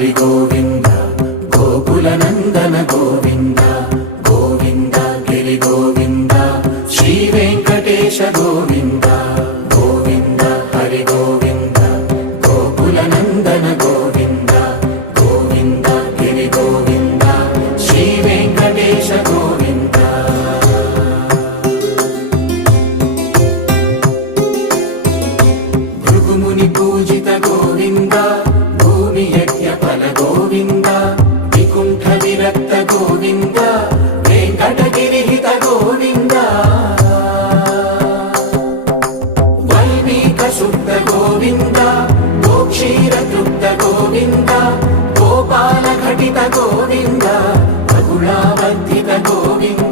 హరి గోవింద గోకుల నందన గోవింద గోవింద గిరి గోవింద శ్రీ వెంకటేశ గోవింద గోవింద హరి గోవింద గోకుల నందన గోవింద గోవింద గిరి గోవింద శ్రీ వెంకటేశ గోవింద భృగుముని పూజిత గోవింద భూమి యజ్ఞ ఫల గోవింద వికుంఠ విరక్త గోవింద వెంకటగిరిహిత గోవింద వల్మీక శుద్ధ గోవింద గోక్షీర తృప్త గోవింద గోపాల ఘటిత గోవింద రఘుళావర్ధిత గోవింద